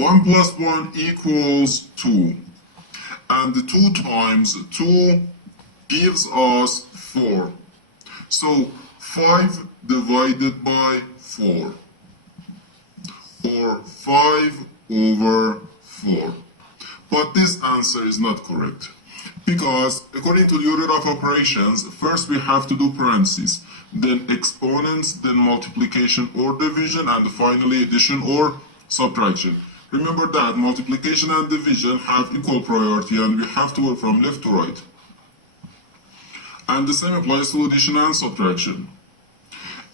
1 plus 1 equals 2. And 2 times 2 gives us 4. So 5 divided by 4, or 5 over 4. But this answer is not correct, because according to the order of operations, first we have to do parentheses, then exponents, then multiplication or division, and finally addition or subtraction. Remember that multiplication and division have equal priority and we have to work from left to right. And the same applies to addition and subtraction.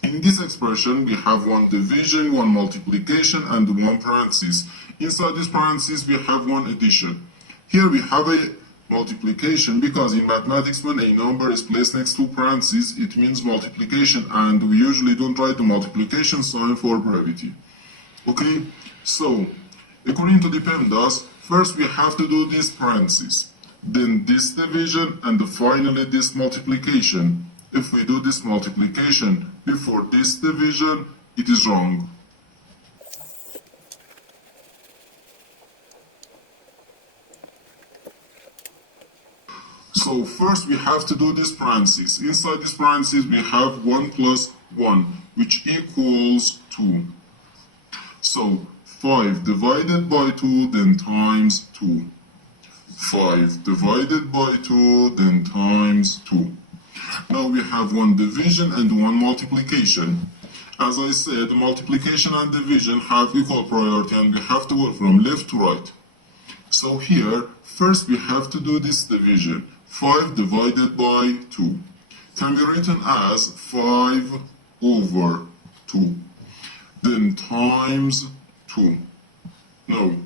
In this expression, we have one division, one multiplication, and one parenthesis. Inside this parenthesis, we have one addition. Here we have a multiplication, because in mathematics, when a number is placed next to parentheses, it means multiplication, and we usually don't write the multiplication sign for brevity. Okay, so according to the PEMDAS, first we have to do this parenthesis, then this division, and finally this multiplication. If we do this multiplication before this division, it is wrong. So first we have to do this parenthesis. Inside this parenthesis we have 1 plus 1, which equals 2. So 5 divided by 2, then times 2. 5 divided by 2, then times 2. Now we have one division and one multiplication. As I said, multiplication and division have equal priority and we have to work from left to right. So here, first we have to do this division. 5 divided by 2 can be written as 5 over 2. Then times 2. Now,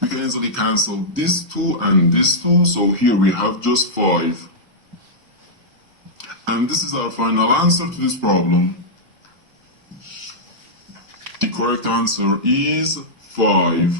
we can easily cancel this 2 and this 2, so here we have just 5. And this is our final answer to this problem. The correct answer is 5.